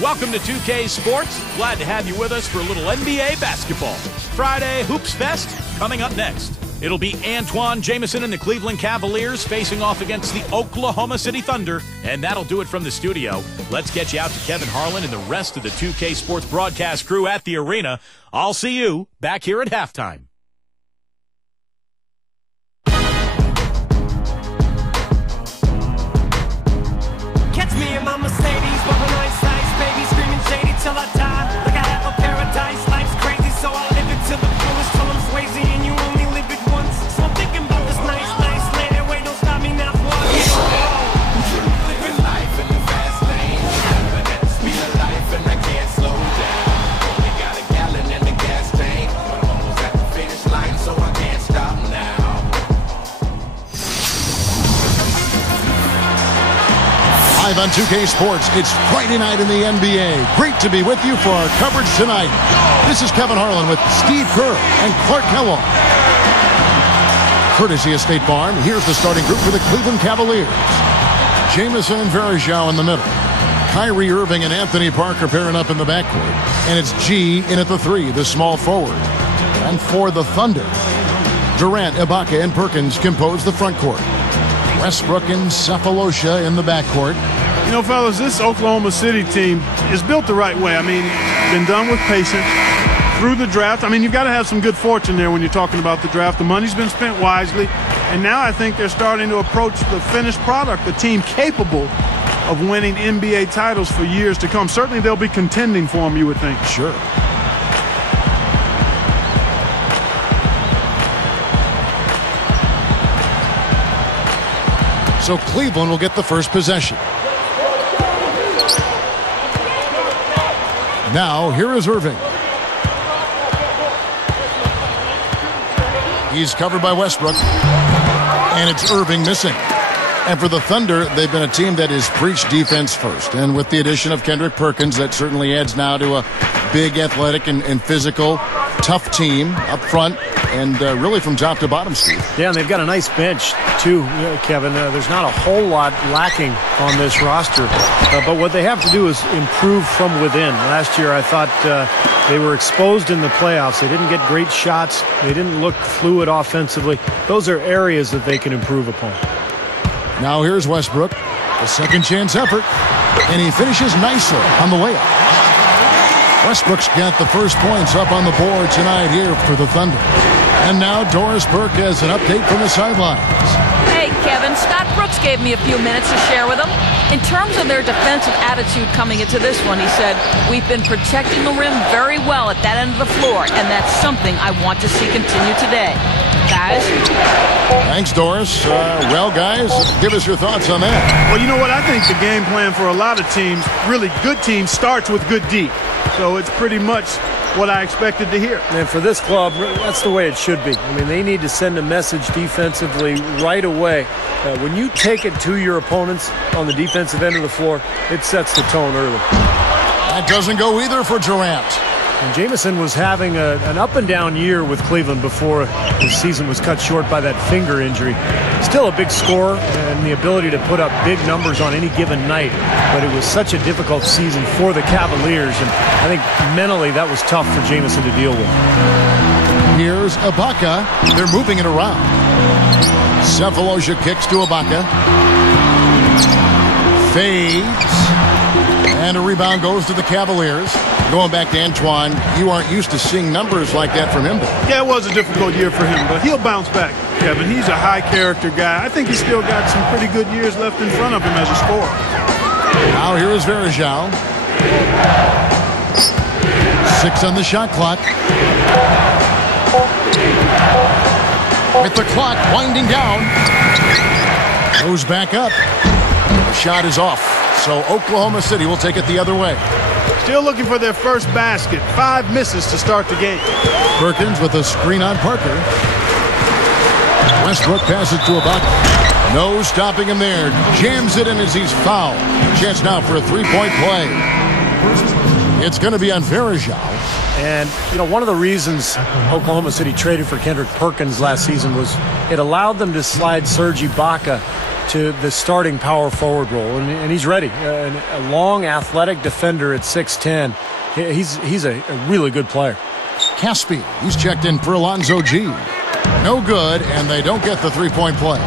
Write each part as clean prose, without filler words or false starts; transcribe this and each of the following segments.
Welcome to 2K Sports. Glad to have you with us for a little NBA basketball. Friday Hoops Fest coming up next. It'll be Antoine Jamison and the Cleveland Cavaliers facing off against the Oklahoma City Thunder. And that'll do it from the studio. Let's get you out to Kevin Harlan and the rest of the 2K Sports broadcast crew at the arena. I'll see you back here at halftime. Catch me in my Mercedes, bumping ice, baby, screaming shady till I die. Like I have a paradise, life's crazy, so I live it till the fullest, till I'm Swayze, and you only live it once. So I'm thinking about this nice land, and wait, don't stop me now, before I get on. Living life in the fast lane, but at the speed of life, and I can't slow down. Only got a gallon in the gas tank, but I'm almost at the finish line, so I can't stop now. Live on 2K Sports, it's Friday night in the NBA. Great to be with you for our coverage tonight. This is Kevin Harlan with Steve Kerr and Clark Kellogg. Courtesy of State Farm, here's the starting group for the Cleveland Cavaliers. Jamison and Varejao in the middle. Kyrie Irving and Anthony Parker pairing up in the backcourt. And it's G in at the three, the small forward. And for the Thunder, Durant, Ibaka, and Perkins compose the front court. Westbrook and Cephalosha in the backcourt. You know, fellas, this Oklahoma City team is built the right way. I mean, been done with patience through the draft. I mean, you've got to have some good fortune there when you're talking about the draft. The money's been spent wisely, and now I think they're starting to approach the finished product, the team capable of winning NBA titles for years to come. Certainly they'll be contending for them, you would think. Sure. So Cleveland will get the first possession. Now, here is Irving. He's covered by Westbrook. And it's Irving missing. And for the Thunder, they've been a team that has preached defense first. And with the addition of Kendrick Perkins, that certainly adds now to a big athletic and physical, tough team up front. And really from top to bottom, Steve. Yeah, and they've got a nice bench, too, Kevin. There's not a whole lot lacking on this roster. But what they have to do is improve from within. Last year, I thought they were exposed in the playoffs. They didn't get great shots. They didn't look fluid offensively. Those are areas that they can improve upon. Now here's Westbrook. A second chance effort. And he finishes nicely on the layup. Westbrook's got the first points up on the board tonight here for the Thunder. And now Doris Burke has an update from the sidelines. Hey, Kevin, Scott Brooks gave me a few minutes to share with him. In terms of their defensive attitude coming into this one, he said, we've been protecting the rim very well at that end of the floor, and that's something I want to see continue today. Guys? Thanks, Doris. Well, guys, give us your thoughts on that. Well, you know what? I think the game plan for a lot of teams, really good teams, starts with good D. So it's pretty much what I expected to hear. And for this club, that's the way it should be. I mean, they need to send a message defensively right away. When you take it to your opponents on the defensive end of the floor, it sets the tone early. That doesn't go either for Durant. And Jamison was having an up-and-down year with Cleveland before his season was cut short by that finger injury. Still a big scorer and the ability to put up big numbers on any given night, but it was such a difficult season for the Cavaliers, and I think mentally that was tough for Jamison to deal with. Here's Ibaka. They're moving it around. Cephalosha kicks to Ibaka. Fades. And a rebound goes to the Cavaliers. Going back to Antoine, you aren't used to seeing numbers like that from him. Yeah, it was a difficult year for him, but he'll bounce back, Kevin. He's a high-character guy. I think he's still got some pretty good years left in front of him as a scorer. Now here is Varejao. 6 on the shot clock. With the clock winding down. Goes back up. The shot is off. So Oklahoma City will take it the other way. Still looking for their first basket. 5 misses to start the game. Perkins with a screen on Parker. Westbrook passes to Ibaka. No stopping him there. Jams it in as he's fouled. Chance now for a three-point play. It's going to be on Varejao. And, you know, one of the reasons Oklahoma City traded for Kendrick Perkins last season was it allowed them to slide Serge Ibaka to the starting power forward role, and he's ready. A long, athletic defender at 6'10". He's a really good player. Caspi, he's checked in for Alonzo G. No good, and they don't get the three-point play.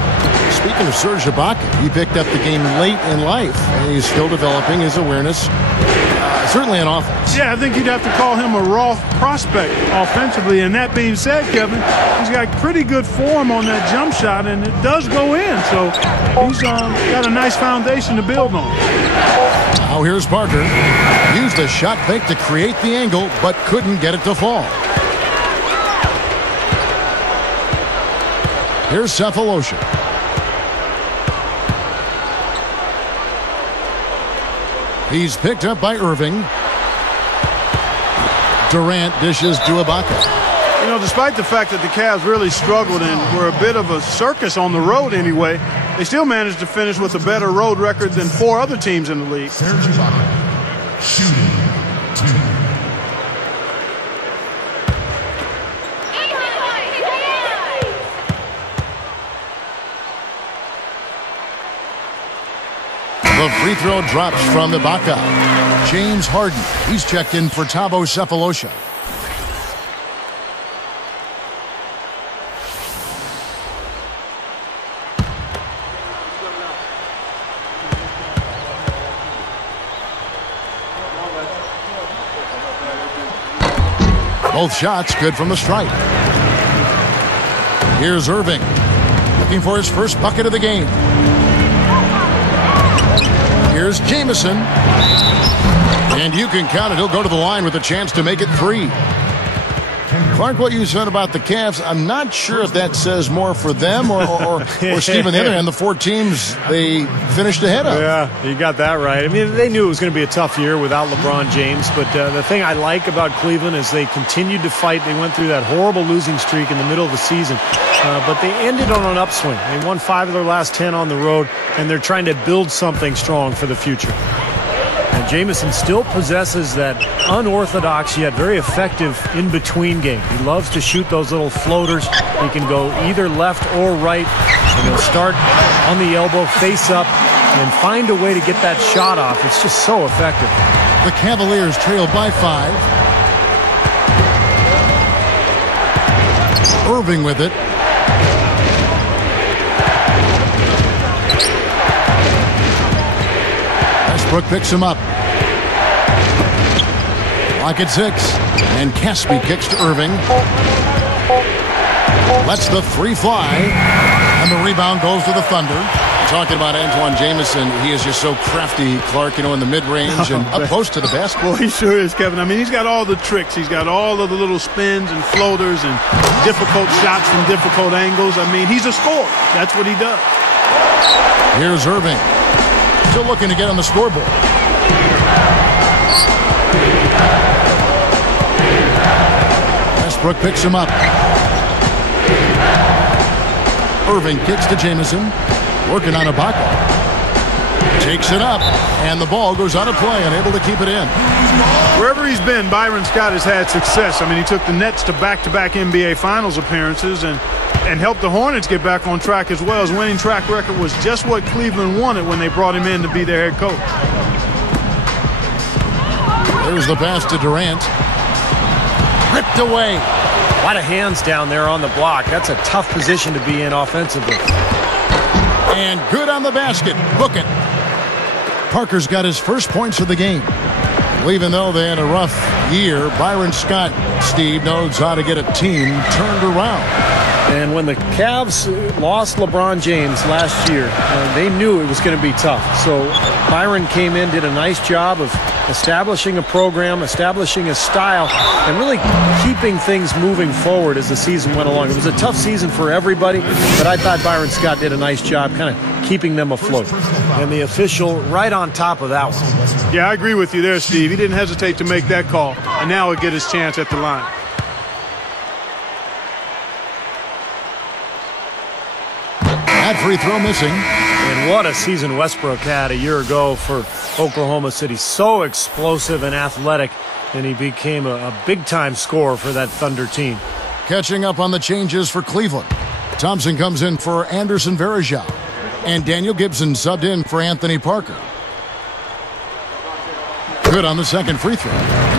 Speaking of Serge Ibaka, he picked up the game late in life. He's still developing his awareness, certainly in offense. Yeah, I think you'd have to call him a raw prospect offensively. And that being said, Kevin, he's got pretty good form on that jump shot, and it does go in. So he's got a nice foundation to build on. Now here's Parker. Used the shot fake to create the angle, but couldn't get it to fall. Here's Cephalosha. He's picked up by Irving. Durant dishes to Ibaka. You know, despite the fact that the Cavs really struggled and were a bit of a circus on the road anyway, they still managed to finish with a better road record than 4 other teams in the league. Serge Ibaka, shooting 2. The free throw drops from Ibaka. James Harden, he's checked in for Thabo Cephalosha. Both shots good from the stripe. Here's Irving, looking for his first bucket of the game. Here's Jamison. And you can count it. He'll go to the line with a chance to make it 3. Clark, what you said about the Cavs, I'm not sure if that says more for them or Steve on the other hand, the 4 teams they finished ahead of. Yeah, you got that right. I mean, they knew it was going to be a tough year without LeBron James, but the thing I like about Cleveland is they continued to fight. They went through that horrible losing streak in the middle of the season, but they ended on an upswing. They won 5 of their last 10 on the road, and they're trying to build something strong for the future. And Jamison still possesses that unorthodox yet very effective in-between game. He loves to shoot those little floaters. He can go either left or right, and he'll start on the elbow, face up, and find a way to get that shot off. It's just so effective. The Cavaliers trail by 5. Irving with it. Westbrook picks him up. Lock at 6. And Caspi kicks to Irving. Lets the 3 fly. And the rebound goes to the Thunder. Talking about Antoine Jamison, he is just so crafty, Clark, you know, in the mid-range and up close to the basket. Well, he sure is, Kevin. I mean, he's got all the tricks. He's got all of the little spins and floaters and difficult shots from difficult angles. I mean, he's a scorer. That's what he does. Here's Irving. Still looking to get on the scoreboard. Westbrook picks him up. Irving kicks to Jamison. Working on Ibaka. Takes it up. And the ball goes out of play. Unable to keep it in. Wherever he's been, Byron Scott has had success. I mean, he took the Nets to back-to-back NBA Finals appearances and helped the Hornets get back on track as well. His winning track record was just what Cleveland wanted when they brought him in to be their head coach. There's the pass to Durant. Ripped away. A lot of hands down there on the block. That's a tough position to be in offensively. And good on the basket. Book it. Parker's got his first points of the game. Even though they had a rough year, Byron Scott, Steve, knows how to get a team turned around. And when the Cavs lost LeBron James last year, they knew it was going to be tough. So Byron came in, did a nice job of establishing a program, establishing a style, and really keeping things moving forward as the season went along. It was a tough season for everybody, but I thought Byron Scott did a nice job kind of keeping them afloat. And the official right on top of that one. Yeah, I agree with you there, Steve. He didn't hesitate to make that call, and now he'll get his chance at the line. That free throw missing. And what a season Westbrook had a year ago for Oklahoma City. So explosive and athletic, and he became a big-time scorer for that Thunder team. Catching up on the changes for Cleveland. Thompson comes in for Anderson Varejao. And Daniel Gibson subbed in for Anthony Parker. Good on the second free throw.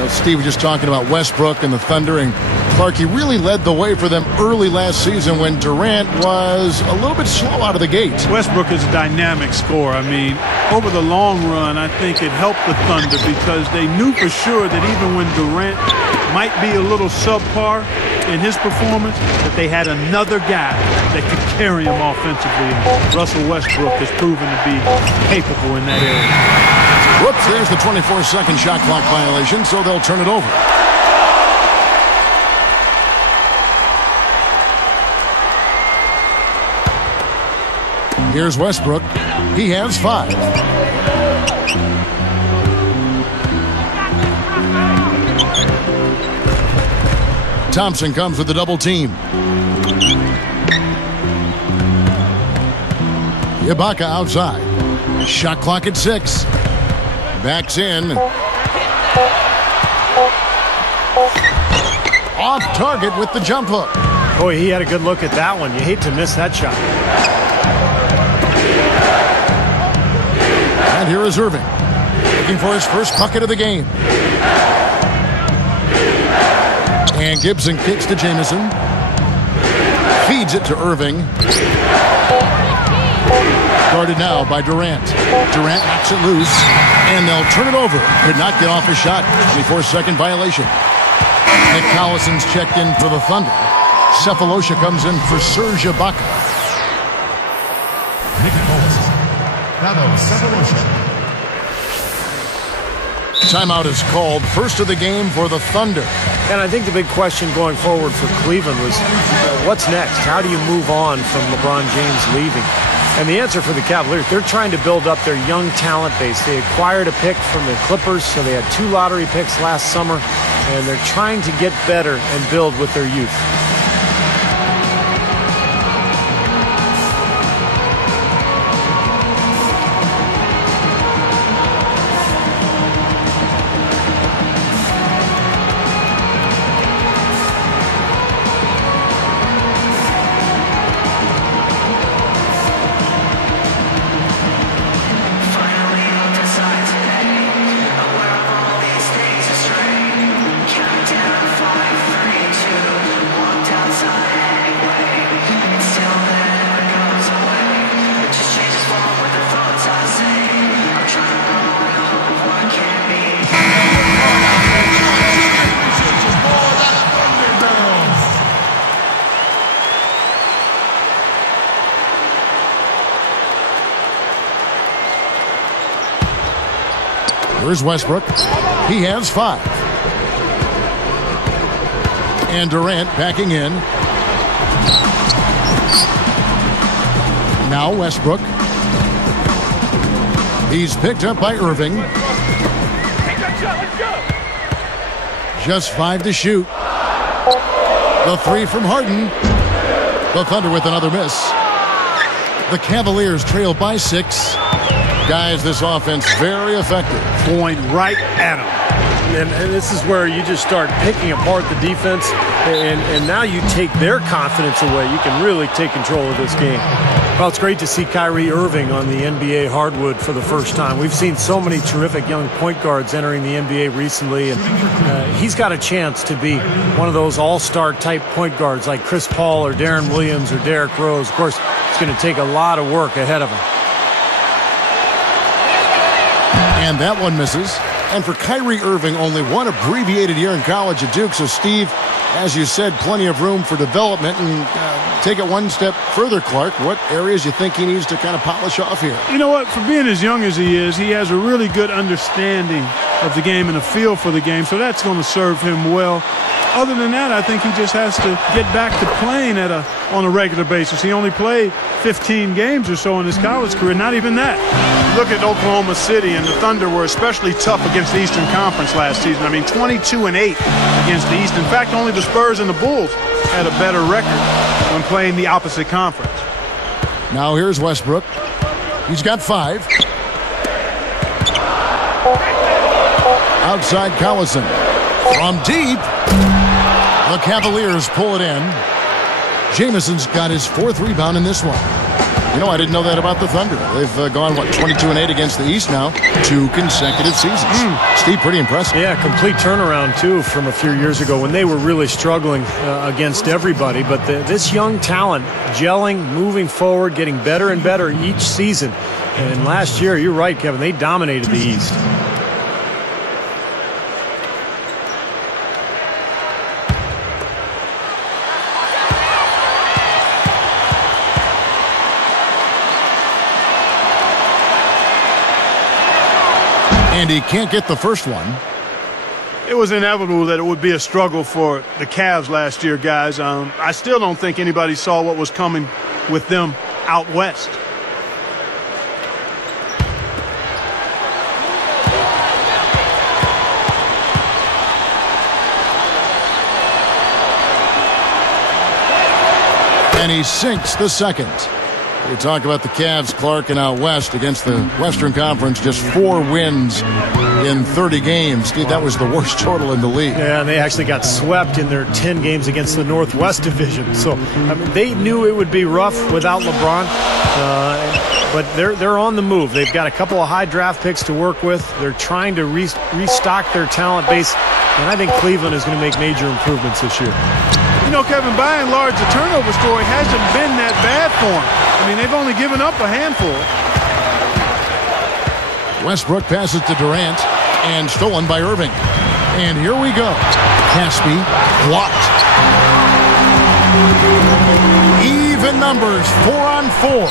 Steve was just talking about Westbrook and the Thunder, and Clark, he really led the way for them early last season when Durant was a little bit slow out of the gate. Westbrook is a dynamic scorer. I mean, over the long run, I think it helped the Thunder because they knew for sure that even when Durant might be a little subpar in his performance, that they had another guy that could carry him offensively. And Russell Westbrook has proven to be capable in that area. Whoops, there's the 24-second shot clock violation, so they'll turn it over. Here's Westbrook. He has 5. Thompson comes with the double team. Ibaka outside. Shot clock at 6. Backs in. Off target with the jump hook. Boy, he had a good look at that one. You hate to miss that shot. And here is Irving, looking for his first bucket of the game. And Gibson kicks to Jamison. Feeds it to Irving. Guarded now by Durant. Durant knocks it loose, and they'll turn it over. Could not get off his shot. 24-second violation. Nick Collison's checked in for the Thunder. Cephalosha comes in for Serge Ibaka. Nick Collison. Now Cephalosha. Timeout is called. First of the game for the Thunder. And I think the big question going forward for Cleveland was, what's next? How do you move on from LeBron James leaving? And the answer for the Cavaliers, they're trying to build up their young talent base. They acquired a pick from the Clippers, so they had 2 lottery picks last summer, and they're trying to get better and build with their youth. Here's Westbrook. He has 5. And Durant backing in. Now Westbrook. He's picked up by Irving. Just 5 to shoot. The 3 from Harden. The Thunder with another miss. The Cavaliers trail by 6. Guys, this offense very effective. Going right at them. And this is where you just start picking apart the defense, and now you take their confidence away. You can really take control of this game. Well, it's great to see Kyrie Irving on the NBA hardwood for the first time. We've seen so many terrific young point guards entering the NBA recently, and he's got a chance to be one of those all-star type point guards like Chris Paul or Darren Williams or Derrick Rose. Of course, it's going to take a lot of work ahead of him. And that one misses. And for Kyrie Irving, only one abbreviated year in college at Duke. So, Steve, as you said, plenty of room for development. And take it one step further, Clark. What areas you think he needs to kind of polish off here? You know what? For being as young as he is, he has a really good understanding of the game and a feel for the game. So that's going to serve him well. Other than that, I think he just has to get back to playing on a regular basis. He only played 15 games or so in his college career, not even that. Look at Oklahoma City, and the Thunder were especially tough against the Eastern Conference last season. I mean, 22-8 against the East. In fact, only the Spurs and the Bulls had a better record when playing the opposite conference. Now here's Westbrook. He's got 5. Outside Collison. From deep. The Cavaliers pull it in. Jamison's got his 4th rebound in this one. You know, I didn't know that about the Thunder. They've gone, 22-8 against the East now. 2 consecutive seasons. Steve, pretty impressive. Yeah, complete turnaround, too, from a few years ago when they were really struggling against everybody. But this young talent gelling, moving forward, getting better and better each season. And last year, you're right, Kevin, they dominated the East. And he can't get the first one. It was inevitable that it would be a struggle for the Cavs last year, guys. I still don't think anybody saw what was coming with them out west. And he sinks the second. We talk about the Cavs, Clark, and out west against the Western Conference. Just 4 wins in 30 games. Steve, that was the worst total in the league. Yeah, and they actually got swept in their 10 games against the Northwest Division. So, I mean, they knew it would be rough without LeBron. But they're on the move. They've got a couple of high draft picks to work with. They're trying to restock their talent base. And I think Cleveland is going to make major improvements this year. You know, Kevin, by and large, the turnover story hasn't been that bad for them. I mean, they've only given up a handful. Westbrook passes to Durant and stolen by Irving. And here we go. Caspi blocked. Even numbers, 4 on 4.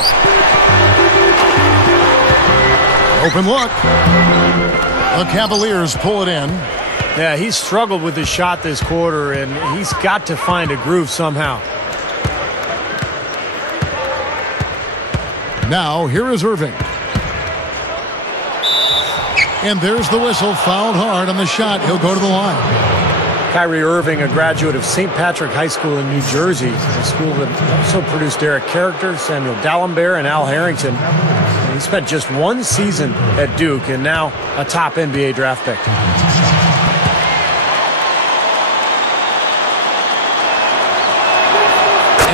Open look. The Cavaliers pull it in. Yeah, he's struggled with his shot this quarter, and he's got to find a groove somehow. Now, here is Irving. And there's the whistle, fouled hard on the shot. He'll go to the line. Kyrie Irving, a graduate of St. Patrick High School in New Jersey, a school that also produced Eric Carricker, Samuel Dalembert, and Al Harrington. He spent just 1 season at Duke and now a top NBA draft pick.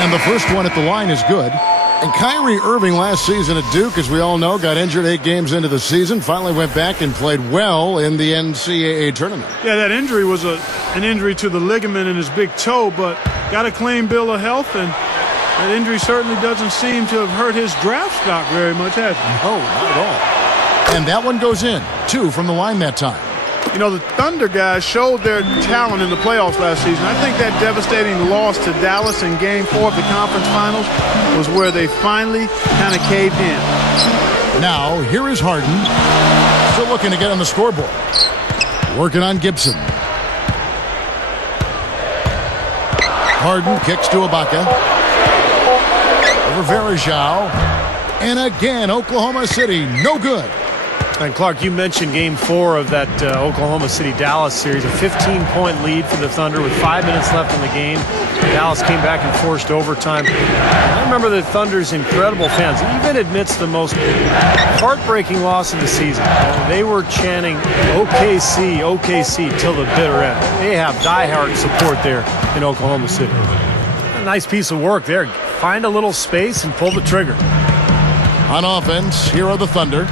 And the first one at the line is good. And Kyrie Irving last season at Duke, as we all know, got injured 8 games into the season, finally went back and played well in the NCAA tournament. Yeah, that injury was an injury to the ligament in his big toe, but got a clean bill of health, and that injury certainly doesn't seem to have hurt his draft stock very much, has it? No, not at all. And that one goes in. 2 from the line that time. You know, the Thunder guys showed their talent in the playoffs last season. I think that devastating loss to Dallas in Game 4 of the conference finals was where they finally kind of caved in. Now, here is Harden. Still looking to get on the scoreboard. Working on Gibson. Harden kicks to Ibaka. Over Verajao. And again, Oklahoma City, no good. And Clark, you mentioned Game 4 of that Oklahoma City-Dallas series, a 15-point lead for the Thunder with 5 minutes left in the game. Dallas came back and forced overtime. I remember the Thunder's incredible fans, even amidst the most heartbreaking loss of the season. They were chanting OKC, OKC till the bitter end. They have diehard support there in Oklahoma City. A nice piece of work there. Find a little space and pull the trigger. On offense, here are the Thunder.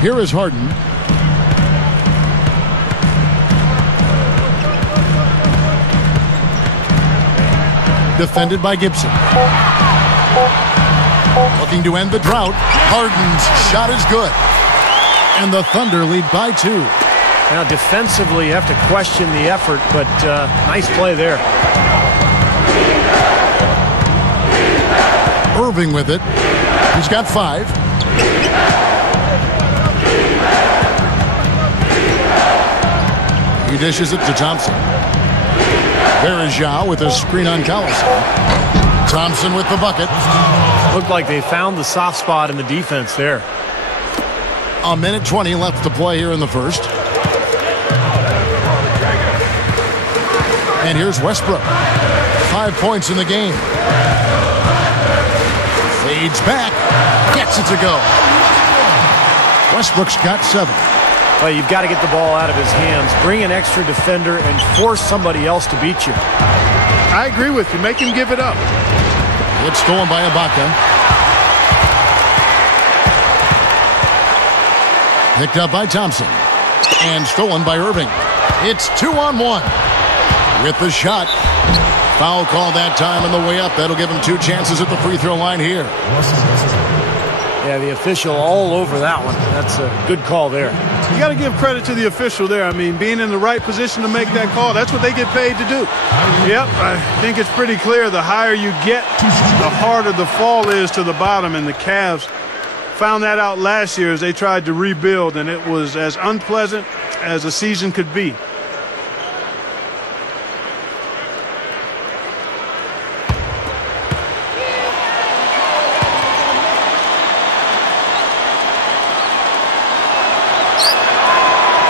Here is Harden. Defended by Gibson. Looking to end the drought. Harden's shot is good. And the Thunder lead by 2. Now defensively, you have to question the effort, but nice play there. Irving with it. He's got 5. He dishes it to Thompson. Verajao with a screen on Collison. Thompson with the bucket. Looked like they found the soft spot in the defense there. 1:20 left to play here in the first. And here's Westbrook. 5 points in the game. Fades back. Gets it to go. Westbrook's got 7. But you've got to get the ball out of his hands, bring an extra defender, and force somebody else to beat you. I agree with you. Make him give it up. It's stolen by Ibaka. Picked up by Thompson. And stolen by Irving. It's 2-on-1. With the shot. Foul call that time on the way up. That'll give him 2 chances at the free throw line here. Yeah, the official all over that one. That's a good call there. You got to give credit to the official there. I mean, being in the right position to make that call, that's what they get paid to do. Yep, I think it's pretty clear. The higher you get, the harder the fall is to the bottom, and the Cavs found that out last year as they tried to rebuild, and it was as unpleasant as a season could be.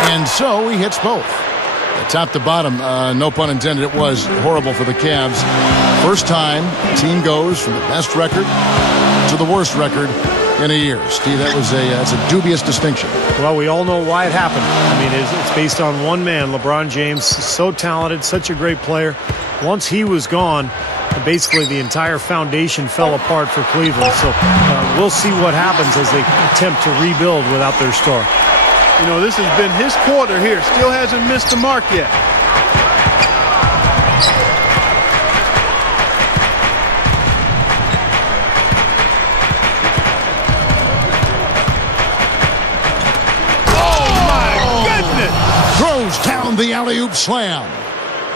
And so he hits both. Top to bottom, no pun intended, it was horrible for the Cavs. First time team goes from the best record to the worst record in a year. Steve, that's a dubious distinction. Well, we all know why it happened. I mean, it's based on one man, LeBron James, so talented, such a great player. Once he was gone, basically the entire foundation fell apart for Cleveland. So we'll see what happens as they attempt to rebuild without their star. You know, this has been his quarter here. Still hasn't missed the mark yet. Oh, my goodness! Throws down the alley-oop slam.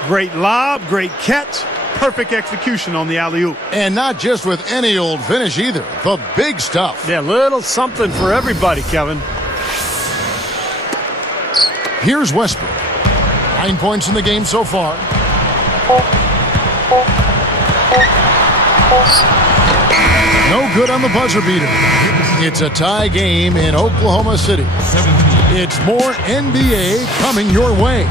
Great lob, great catch. Perfect execution on the alley-oop. And not just with any old finish either. The big stuff. Yeah, little something for everybody, Kevin. Here's Westbrook. 9 points in the game so far. No good on the buzzer beater. It's a tie game in Oklahoma City. It's more NBA coming your way.